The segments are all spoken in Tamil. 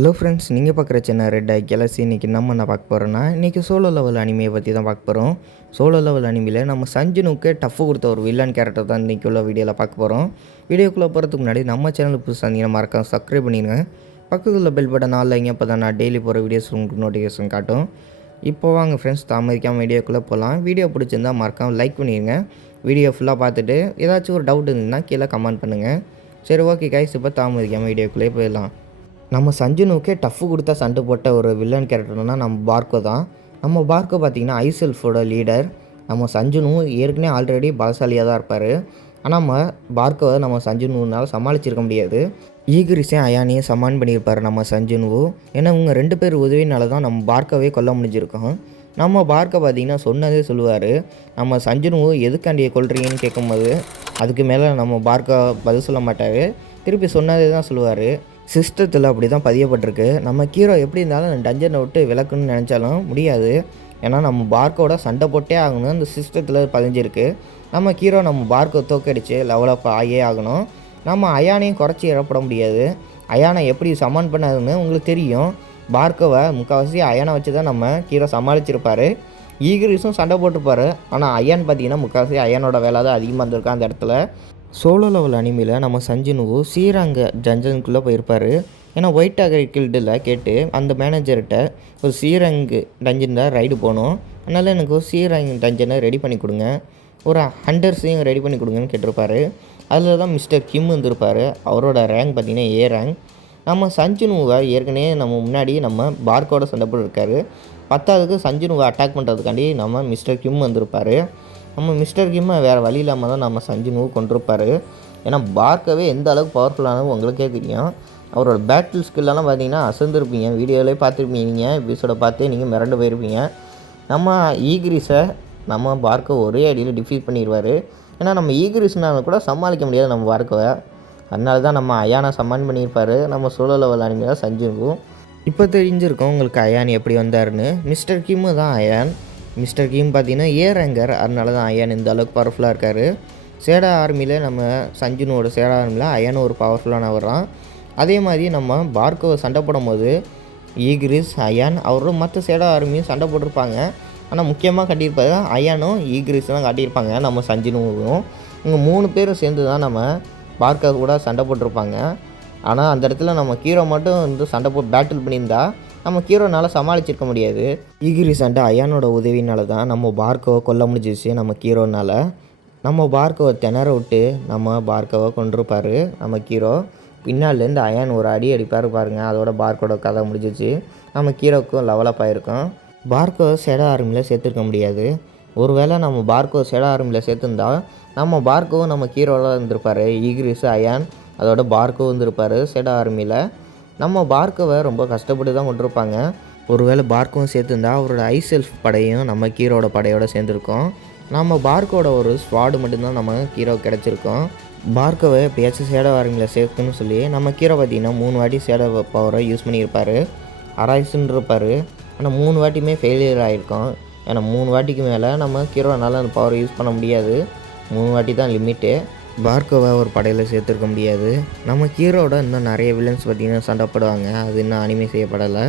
ஹலோ ஃப்ரெண்ட்ஸ், நீங்கள் பார்க்குற சின்ன ரெட் ஐ கேலக்ஸி. இன்றைக்கி நம்ம என்ன பார்க்க போகிறோன்னா, இன்றைக்கி சோலோ லெவல் அனிமையை பற்றி தான் பார்க்க போகிறோம். சோலோ லெவல் அனிமையில் நம்ம சஞ்சுனுக்கு டஃப் கொடுத்த ஒரு வில்லன் கேரக்டர் தான் இன்றைக்கி உள்ள வீடியோவில் பார்க்க போகிறோம். வீடியோக்குள்ளே போகிறதுக்கு முன்னாடி நம்ம சேனலுக்கு புதுசாக இருந்தீங்கன்னா மறக்காம சப்ஸ்கிரைப் பண்ணிடுங்க. பக்கத்தில் பெல் பட்டன் ஆல் வைங்க, அப்போ தான் நான் டெய்லி போகிற வீடியோஸ் உங்களுக்கு நோட்டிஃபிகேஷன் காட்டும். இப்போ வாங்க ஃப்ரெண்ட்ஸ், தாமதிக்காமல் வீடியோக்குள்ளே போகலாம். வீடியோ பிடிச்சிருந்தால் மறக்காமல் லைக் பண்ணிடுங்க. வீடியோ ஃபுல்லாக பார்த்துட்டு ஏதாச்சும் ஒரு டவுட் இருந்ததுன்னா கீழே கமெண்ட் பண்ணுங்கள். சரி, ஓகே கைஸ், இப்போ தாமதிக்காமல் வீடியோக்குள்ளே போயிடலாம். நம்ம சஞ்சுனுக்கே டஃப் கொடுத்தா சண்டை போட்ட ஒரு வில்லன் கேரக்டர்னா நம்ம பார்க்கோ தான். நம்ம பார்க்கோ பார்த்திங்கன்னா ஐசெல்ஃபோட லீடர். நம்ம சஞ்சுனு ஏற்கனவே ஆல்ரெடி பலசாலியாக தான் இருப்பார். ஆனால் நம்ம பார்க்கோவை நம்ம சஞ்சுனுனால் சமாளிச்சிருக்க முடியாது. ஈகிரிஸையும் அயானியும் சமான் பண்ணியிருப்பார் நம்ம சஞ்சுனுவு. ஏன்னா இவங்க 2 பேர் உதவினால தான் நம்ம பார்க்கோவே கொல்ல முடிஞ்சிருக்கோம். நம்ம பார்க்க பார்த்திங்கன்னா சொன்னதே சொல்லுவார். நம்ம சஞ்சுனுவு எதுக்காண்டியை கொல்றீங்கன்னு கேட்கும்போது அதுக்கு மேலே நம்ம பார்க்க பதில் சொல்ல மாட்டார். திருப்பி சொன்னதே தான் சொல்லுவார். சிஸ்டத்தில் அப்படி தான் பதியப்பட்டிருக்கு. நம்ம ஹீரோ எப்படி இருந்தாலும் டஞ்சனை விட்டு விளக்குன்னு நினச்சாலும் முடியாது. ஏன்னா நம்ம பார்க்கோட சண்டை போட்டே ஆகணும், அந்த சிஸ்டத்தில் பதிஞ்சிருக்கு. நம்ம ஹீரோ நம்ம பார்க்கோ தோக்கடிச்சு லெவலப் ஆகியே ஆகணும். நம்ம அயானையும் குறைச்சி இறப்பட முடியாது. அயானை எப்படி சமான் பண்ணாதுன்னு உங்களுக்கு தெரியும். பார்க்கோவை முக்கால்வாசி அயானை வச்சு தான் நம்ம ஹீரோ சமாளிச்சிருப்பார். ஈகிரிஸும் சண்டை போட்டிருப்பார். ஆனால் அயான் பார்த்திங்கன்னா முக்கால்வாசி அயானோட வேலை தான் அதிகமாக இருந்திருக்கா அந்த இடத்துல. சோலோ லெவல் அனிமையில் நம்ம சஞ்சுனுவு சீராங்க டஞ்சனுக்குள்ளே போயிருப்பார். ஏன்னா ஒயிட் ஆகர் கில்டில் கேட்டு அந்த மேனேஜர்கிட்ட ஒரு சீரங்கு டஞ்சன் தான் ரைடு போகணும், அதனால் எனக்கு ஒரு சீரங் டஞ்சனை ரெடி பண்ணி கொடுங்க, ஒரு ஹண்டர்ஸையும் ரெடி பண்ணி கொடுங்கன்னு கேட்டிருப்பாரு. அதில் தான் மிஸ்டர் கிம் வந்திருப்பார். அவரோட ரேங்க் பார்த்திங்கன்னா ஏ ரேங்க். நம்ம சஞ்சுனுவை ஏற்கனவே நம்ம முன்னாடி நம்ம பார்க்கோட சண்டை போட்டுருக்காரு. 10வது சஞ்சுனுவை அட்டாக் பண்ணுறதுக்காண்டி நம்ம மிஸ்டர் கிம் வந்திருப்பார். நம்ம மிஸ்டர் கிம்மை வேறு வழி இல்லாமல் தான் நம்ம சஞ்சுனுவை கொண்டிருப்பார். ஏன்னா பார்க்கவே எந்த அளவுக்கு பவர்ஃபுல்லானது உங்களுக்கே தெரியும். அவரோட பேட்டில் ஸ்கில்லெல்லாம் பார்த்தீங்கன்னா அசந்திருப்பீங்க. வீடியோவிலே பார்த்துருப்பீங்க, எபிசோடை பார்த்து நீங்கள் மிரண்டு போயிருப்பீங்க. நம்ம ஈகிரிஸை நம்ம பார்க்க ஒரே அடியில் டிஃபீட் பண்ணிடுவார். ஏன்னா நம்ம ஈகிரிஸ்னாலும் கூட சமாளிக்க முடியாது நம்ம பார்க்கவை. அதனால தான் நம்ம அயானை சமான் பண்ணியிருப்பார் நம்ம சோலோ லெவல் அனிமையில் சஞ்சுனுவும். இப்போ தெரிஞ்சிருக்கோம் உங்களுக்கு அயான் எப்படி வந்தாருன்னு. மிஸ்டர் கிம்மு தான் அயான். மிஸ்டர் கிம் பார்த்திங்கன்னா ஏ ரேங்கர், அதனால தான் அயான் இந்த அளவுக்கு பவர்ஃபுல்லாக இருக்கார். சேடா ஆர்மியில் நம்ம சஞ்சுனோட சேடா ஆர்மியில் அயான் ஒரு பவர்ஃபுல்லான வர்றான். அதே மாதிரி நம்ம பார்க்கோவை சண்டை போடும்போது ஈகிரிஸ் அயான் அவரும் மற்ற சேடா ஆர்மியும் சண்டை போட்டிருப்பாங்க. ஆனால் முக்கியமாக காட்டியிருப்பாங்க அயானும் ஈகிரிஸ் தான் காட்டியிருப்பாங்க நம்ம சஞ்சுனுவும். இவங்க 3 பேரும் சேர்ந்து தான் நம்ம பார்க்கோ கூட சண்டை போட்டிருப்பாங்க. ஆனால் அந்த இடத்துல நம்ம ஹீரோ மட்டும் வந்து சண்டை போட்டு பேட்டில் பண்ணியிருந்தா நம்ம ஹீரோனால் சமாளிச்சிருக்க முடியாது. ஈகிரிஸ் அண்ட் அயானோட உதவினால தான் நம்ம பார்க்கோவை கொல்ல முடிஞ்சிச்சு நம்ம ஹீரோனால். நம்ம பார்க்கோவை திணற விட்டு நம்ம பார்க்கோவை கொண்டிருப்பார் நம்ம ஹீரோ. பின்னாலேருந்து அயான் ஒரு அடி அடிப்பார் பாருங்கள், அதோட பார்க்கோட கதை முடிஞ்சிச்சு. நம்ம ஹீரோவுக்கும் லெவலப் ஆகிருக்கோம். பார்க்கோவை சேடா ஆர்மியில் சேர்த்துருக்க முடியாது. ஒருவேளை நம்ம பார்க்கோ சேடா ஆர்மியில் சேர்த்துருந்தா நம்ம பார்க்கோவும் நம்ம ஹீரோவில் இருந்திருப்பார். ஈகிரிஸ் அயான் அதோட பார்க்கோ இருந்திருப்பார் சேடா ஆர்மியில். நம்ம பார்க்கோவை ரொம்ப கஷ்டப்பட்டு தான் கொண்டிருப்பாங்க. ஒருவேளை பார்க்கவும் சேர்த்துருந்தா அவரோட ஐசெல்ஃப் படையும் நம்ம ஹீரோட படையோடு சேர்ந்துருக்கோம். நம்ம பார்க்கோட ஒரு ஸ்வாடு மட்டும்தான் நம்ம ஹீரோ கிடச்சிருக்கோம். பார்க்கோவை எப்பயாச்சும் சேடா ஆர்மியில் சேர்க்கணும்னு சொல்லி நம்ம ஹீரோ பார்த்திங்கன்னா 3 வாட்டி சேடா பவரை யூஸ் பண்ணியிருப்பார். அராய்ஸுன்னு இருப்பார். ஆனால் 3 வாட்டியுமே ஃபெயிலியர் ஆகிருக்கோம். ஏன்னா 3 வாட்டிக்கு மேலே நம்ம ஹீரோனால் அந்த பவரை யூஸ் பண்ண முடியாது. 3 வாட்டி தான் லிமிட்டு. பார்க்கோவை ஒரு படையில் சேர்த்துருக்க முடியாது. நம்ம ஹீரோட இன்னும் நிறைய வில்லன்ஸ் பார்த்திங்கன்னா சண்டைப்படுவாங்க. அது இன்னும் அனிமே செய்யப்படலை.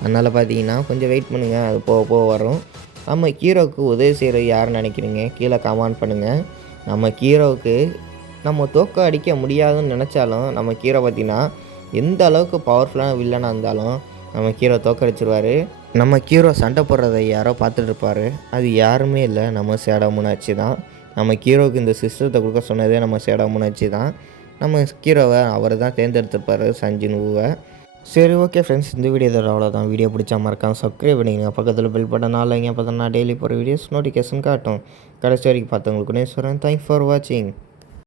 அதனால் பார்த்தீங்கன்னா கொஞ்சம் வெயிட் பண்ணுங்கள், அது போக போக வரும். நம்ம ஹீரோவுக்கு உதவி செய்கிற யாருன்னு நினைக்கிறீங்க கீழே கமெண்ட் பண்ணுங்கள். நம்ம ஹீரோவுக்கு நம்ம தோக்க அடிக்க முடியாதுன்னு நினச்சாலும் நம்ம ஹீரோ பார்த்திங்கன்னா எந்த அளவுக்கு பவர்ஃபுல்லான வில்லனாக இருந்தாலும் நம்ம ஹீரோ தோக்கடிச்சிருவார். நம்ம ஹீரோ சண்டை போடுறதை யாரோ பார்த்துட்டு இருப்பார். அது யாருமே இல்லை, நம்ம சேடா முனாச்சி தான். நம்ம ஹீரோவுக்கு இந்த சிஸ்டத்தை கொடுக்க சொன்னதே நம்ம சேடா முனாச்சி தான். நம்ம ஹீரோவை அவர் தான் தேர்ந்தெடுத்திருப்பார் சஞ்சுனுவை. சரி, ஓகே ஃப்ரெண்ட்ஸ், இந்த வீடியோ இதோட அவ்வளோதான். வீடியோ பிடிச்சா மறக்காமல் சப்ஸ்கிரைப் பண்ணிங்க. பக்கத்தில் பெல் பட்டன் ஆலைங்க, அப்போ தான் நான் டெய்லி போகிற வீடியோஸ் நோட்டிஃபிகேஷன் காட்டும். கடைசி வரைக்கும் பார்த்தவங்களுக்கு சொல்கிறேன். தேங்க்ஸ் ஃபார் வாட்சிங்.